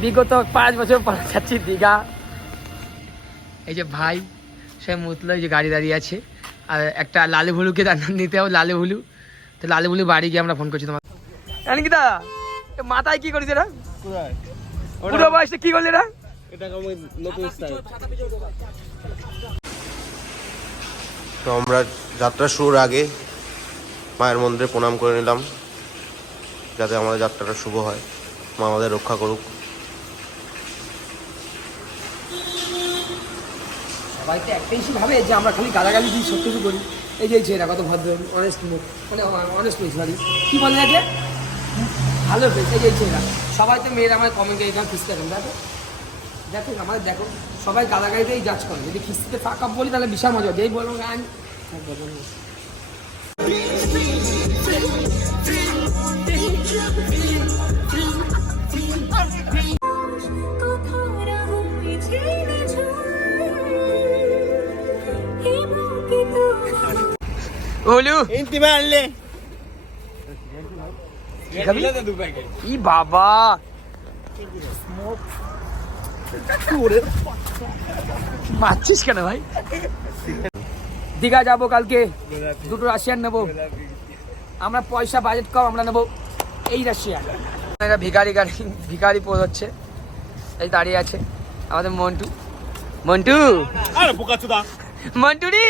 বিগত পাঁচ বছর পর যাচ্ছি দীঘা। এই যে ভাই সে মুতলো এই যে গাড়ি দাঁড়িয়ে আছে। আর একটা লালে ভুলুকে নিতে হবে লালে ভুলু। তো লালে ভুলু বাড়ি গিয়ে আমরা ফোন করছি তোমার। কি দা মাথায় কি করিস এরা পুরো বয়সে কি করলি এরা এটা আমার নতুন স্টাইল তো আমরা যাত্রা শুরুর আগে মায়ের মন্দিরে প্রণাম করে নিলাম যাতে আমাদের যাত্রাটা শুভ হয়। মা আমাদের রক্ষা করুক। সবাই একটাই সে ভাবে যে আমরা খালি গালাগালি দিই সব কিছু করি। এই যে এই কত ভদ্র অনেস্ট মুখ মানে অনেস্ট মুখ সরি কি বলে একে? ভালো বেশ এই যে এই সবাই তো মেয়েরা আমার কমেন্টে এখানে খিস্তে দেন দেখো। দেখো, আমাদের দেখো, সবাই গালাগালিতেই জাজ করে। যদি খিস্তিতে ফাঁকা বলি, তাহলে বিশাল মজা। যেই বলব গান বলব ইন্তিমে আনলে খাবি? ই বাবা। মারছিস কেন ভাই? দীঘা যাব কালকে। দুটো রাশিয়ান নেব। আমরা পয়সা বাজেট কম আমরা নেব এই রাশিয়ান। একটা ভিখারি গাড়ি ভিখারি পোজ হচ্ছে। এই দাঁড়িয়ে আছে আমাদের মন্টু। মন্টু? আরে বোকা মন্টু রে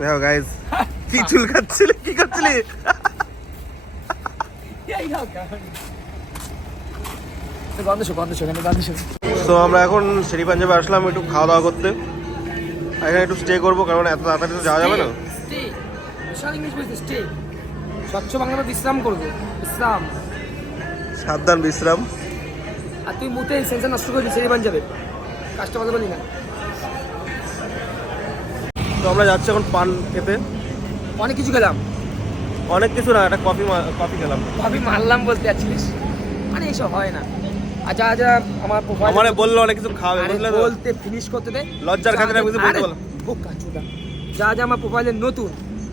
দেখো গাইজ কি চুল কাটছিলে? কি গন্ধ শো তো আমরা এখন শ্রী পাঞ্জাবে আসলাম একটু খাওয়া দাওয়া করতে। এখানে একটু স্টে করব কারণ এত তাড়াতাড়ি তো যাওয়া যাবে না। স্বচ্ছ বাংলা বিশ্রাম করব বিশ্রাম। সাবধান বিশ্রাম। আর তুই মুতে সেন্সার নষ্ট করে রিবান যাবে কাজটা কথা বলি না তো আমরা যাচ্ছি এখন পান খেতে। অনেক কিছু খেলাম। অনেক কিছু না একটা কফি কফি খেলাম। ভাবি মারলাম বলতে যাচ্ছিলিস? মানে এইসব হয় না। যা যা আমার আমারে বলল অনেক কিছু খাওয়াবে বুঝলে বলতে ফিনিশ করতে দে। লজ্জার খাতিরে আমি কিছু বলতে বললাম। বোকা চোদা। যা যা আমার প্রোফাইলে নতুন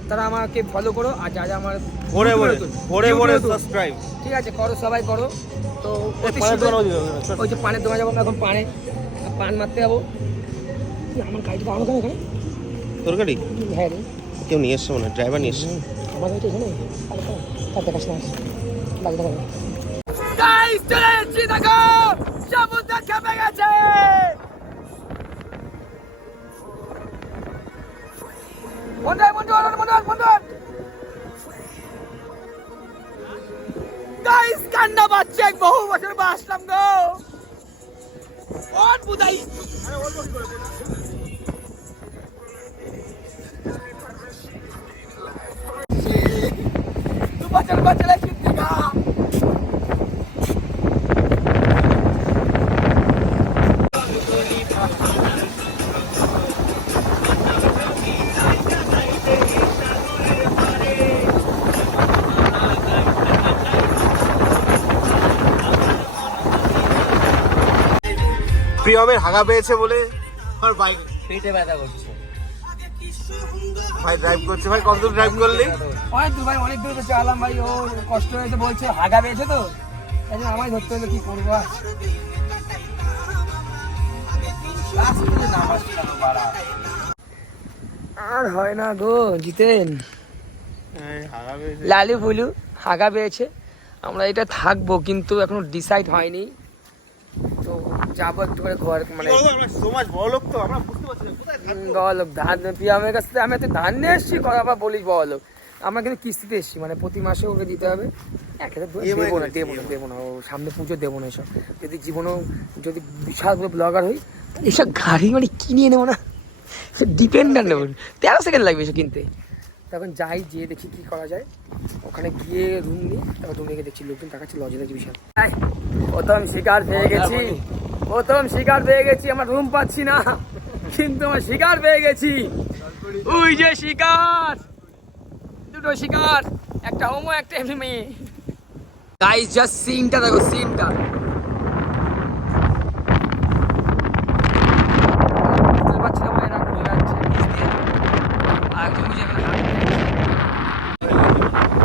তারা আমাকে ফলো করো আর যা যা আমার ভরে ভরে ভরে ভরে। সাবস্ক্রাইব ঠিক আছে করো সবাই করো। তো। ওই যে পানের দোকান যাব এখন পানে পান মারতে যাব। আমার গাড়িটা আমার এখানে তোর গাড়ি হ্যাঁ রে। কেউ নিয়ে এসছে মনে ড্রাইভার নিয়ে এসছে। আমার গাড়িটা এখানে তার দেখাস না। বাকি দেখা গাইস চলে যাচ্ছি দেখো! সমুদ্র খেপে গেছে! মন্ডল মন্ডল মন্ডল মন্ডল গাইস কান্না পাচ্ছে এক বহু বছর পর আসলাম গো। বছর পর চলে এসেছি দীঘা। প্রিয়মের হাগা পেয়েছে বলে আমার বাইক পেটে ব্যথা করছে ভাই ড্রাইভ করছে। ভাই কত ড্রাইভ করলি? অনেক দূর ভাই অনেক দূর তো চালাম ভাই ও কষ্ট হয়েছে বলছে হাগা পেয়েছে তো। তাই জন্য আমায় ধরতে হলো কি করব আর? আর হয় না গো জিতেন। লালু ফুলু হাগা পেয়েছে। আমরা এটা থাকব কিন্তু এখনও ডিসাইড হয়নি। তো যাব একটু করে ঘর মানে সমাজ বড় লোক তো আমরা বুঝতে পারছি? বড়লোক ধান কাছ থেকে আমি এত ধান নিয়ে এসেছি কথা আবার বলিস বড়লোক। আমরা কিন্তু কিস্তিতে এসেছি মানে প্রতি মাসে ওকে দিতে হবে। এক দেবো না দেবো না দেবো না ও সামনে পুজো দেবো না এসব। যদি জীবনেও যদি বিশাল বড় ব্লগার হই এসব গাড়ি মানে কিনে নেব না? ডিপেন্ডার নেব তেরো সেকেন্ড লাগবে এসব কিনতে। তখন যাই যেয়ে দেখি কি করা যায়। ওখানে গিয়ে রুম নিই তারপর রুমে গিয়ে দেখছি লোকজন টাকা লজে দেখছি বিশাল। প্রথম শিকার পেয়ে গেছি। প্রথম শিকার পেয়ে গেছি আমার রুম পাচ্ছি না। কিন্তু আমার শিকার পেয়ে গেছি। ওই যে শিকার! দুটো শিকার একটা হোমো একটা এমনি মেয়ে। গাইস জাস্ট সিনটা দেখো সিনটা বুঝতে পারছি না এরা ঘুরে যাচ্ছে নিচ দিয়ে। আর একজন বুঝে এখানে হাত দিচ্ছে।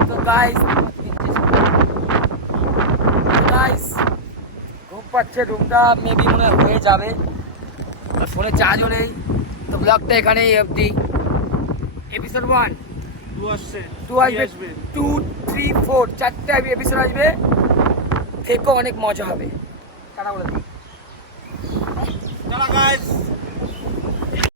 তো গাইস গাইস পাচ্ছে রুমটা মেবি মনে হয় যাবে। ফোনে চার্জও নেই। তো ব্লগটা এখানেই অবধি। এপিসোড ওয়ান টু আসছে টু আসবে। টু থ্রি ফোর চারটে এপিসোড আসবে। থেকেও অনেক মজা হবে। টাটা বলে দিই।